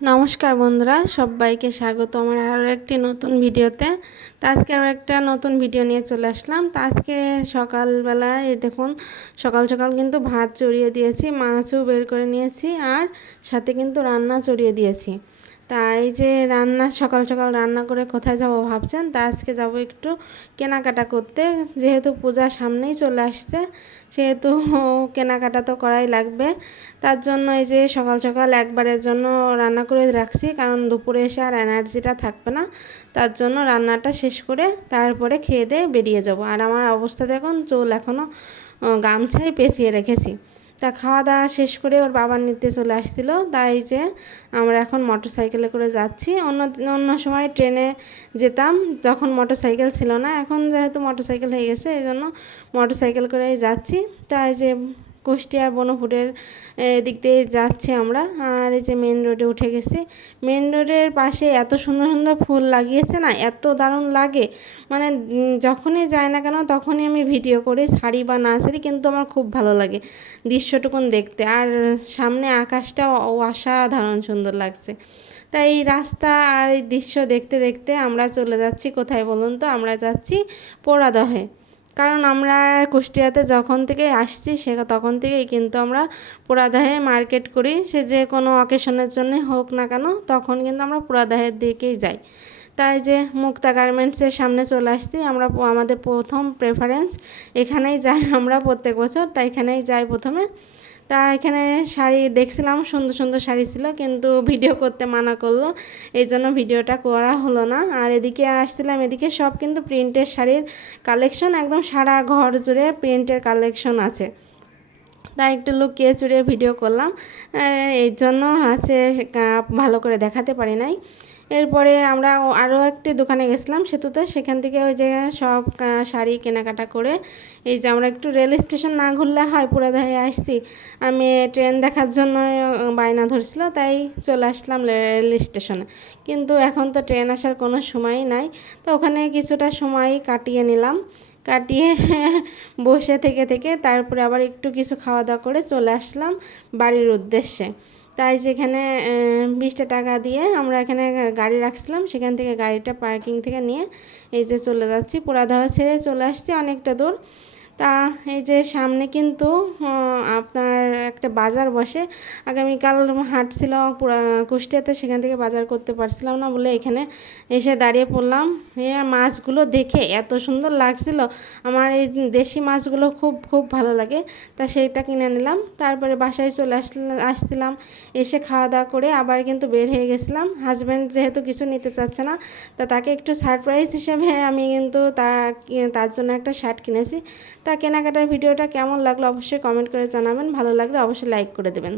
নমস্কার বন্ধুরা, সবাইকে স্বাগত আমার আরও একটি নতুন ভিডিওতে। তো আজকে আরও একটা নতুন ভিডিও নিয়ে চলে আসলাম। তো আজকে সকালবেলায় দেখুন, সকাল সকাল কিন্তু ভাত চড়িয়ে দিয়েছি, মাছও বের করে নিয়েছি, আর সাথে কিন্তু রান্না চড়িয়ে দিয়েছি। তা এই যে রান্না, সকাল সকাল রান্না করে কোথায় যাব ভাবছেন, তা আজকে যাব একটু কেনাকাটা করতে। যেহেতু পূজা সামনেই চলে আসছে, সেহেতু কেনাকাটা তো করাই লাগবে। তার জন্য এই যে সকাল সকাল একবারের জন্য রান্না করে রাখছি, কারণ দুপুরে এসে আর এনার্জিটা থাকবে না। তার জন্য রান্নাটা শেষ করে তারপরে খেয়ে দিয়ে বেরিয়ে যাব। আর আমার অবস্থা দেখুন, চুল এখনও গামছায় পেঁচিয়ে রেখেছি। তা খাওয়া দাওয়া শেষ করে ওর বাবার নিতে চলে আসছিল। তাই যে আমরা এখন মোটর সাইকেলে করে যাচ্ছি। অন্য অন্য সময় ট্রেনে যেতাম, তখন মোটর সাইকেল ছিল না। এখন যেহেতু মোটর সাইকেল হয়ে গেছে এই জন্য মোটর সাইকেল করেই যাচ্ছি। তাই যে কুষ্টিয়া বনফুটের দিক দিয়ে যাচ্ছি আমরা। আর এই যে মেন রোডে উঠে গেছি। মেন রোডের পাশে এত সুন্দর সুন্দর ফুল লাগিয়েছে না, এত দারুণ লাগে। মানে যখনই যায় না কেন তখনই আমি ভিডিও করি, শাড়ি বা না নার্সারি কিন্তু আমার খুব ভালো লাগে দৃশ্যটুকুন দেখতে। আর সামনে আকাশটা অসাধারণ সুন্দর লাগছে। তাই এই রাস্তা আর এই দৃশ্য দেখতে দেখতে আমরা চলে যাচ্ছি। কোথায় বলুন তো? আমরা যাচ্ছি পোড়াদহে। কারণ আমরা কুষ্টিয়াতে যখন থেকে আসছি, সে তখন থেকেই কিন্তু আমরা পোড়াদাহে মার্কেট করি। সে যে কোনো অকেশনের জন্য হোক না কেন, তখন কিন্তু আমরা পোড়াদাহের দিকেই যাই। তাই যে মুক্তা গার্মেন্টসের সামনে চলে আসছি। আমরা আমাদের প্রথম প্রেফারেন্স এখানেই যাই আমরা প্রত্যেক বছর, তাই এখানেই যাই প্রথমে। তা এখানে শাড়ি দেখছিলাম, সুন্দর সুন্দর শাড়ি ছিল, কিন্তু ভিডিও করতে মানা করল। এই জন্য ভিডিওটা করা হলো না। আর এদিকে আসছিলাম, এদিকে সব কিন্তু প্রিন্টের শাড়ির কালেকশন একদম সারা ঘর জুড়ে প্রিন্টের কালেকশন আছে। তাই একটু লুকিয়ে চুরিয়ে ভিডিও করলাম। এই জন্য আছে ভালো করে দেখাতে পারি নাই। এরপরে আমরা আরও একটি দোকানে গেছিলাম সেতুতে। সেখান থেকে ওই যে সব শাড়ি কেনাকাটা করে, এই যে আমরা একটু রেল স্টেশন না ঘুরলে হয়, পুরো ধারে আসছি। আমি ট্রেন দেখার জন্য বায়না ধরছিল, তাই চলে আসলাম রেল স্টেশনে। কিন্তু এখন তো ট্রেন আসার কোনো সময়ই নাই। তো ওখানে কিছুটা সময় কাটিয়ে নিলাম। কাটিয়ে বসে থেকে থেকে তারপরে আবার একটু কিছু খাওয়া দাওয়া করে চলে আসলাম বাড়ির উদ্দেশ্যে। তাই যেখানে বিশটা টাকা দিয়ে আমরা এখানে গাড়ি রাখছিলাম, সেখান থেকে গাড়িটা পার্কিং থেকে নিয়ে এই যে চলে যাচ্ছি। পোড়া পোড়াধাওয়া ছেড়ে চলে আসছি অনেকটা দূর। তা এই যে সামনে কিন্তু আপনার একটা বাজার বসে। আগামীকাল হাট ছিল কুষ্টিয়াতে, সেখান থেকে বাজার করতে পারছিলাম না বলে এখানে এসে দাঁড়িয়ে পড়লাম। এ মাছগুলো দেখে এত সুন্দর লাগছিল। আমার এই দেশি মাছগুলো খুব খুব ভালো লাগে। তা সেইটা কিনে নিলাম। তারপরে বাসায় চলে আসছিলাম। এসে খাওয়া দাওয়া করে আবার কিন্তু বের হয়ে গেছিলাম। হাজব্যান্ড যেহেতু কিছু নিতে চাচ্ছে না, তা তাকে একটু সারপ্রাইজ হিসেবে আমি কিন্তু তার জন্য একটা শার্ট কিনেছি। তা কেনাকাটার ভিডিওটা কেমন লাগল অবশ্যই কমেন্ট করে জানাবেন। ভালো লাগলে অবশ্যই লাইক করে দেবেন।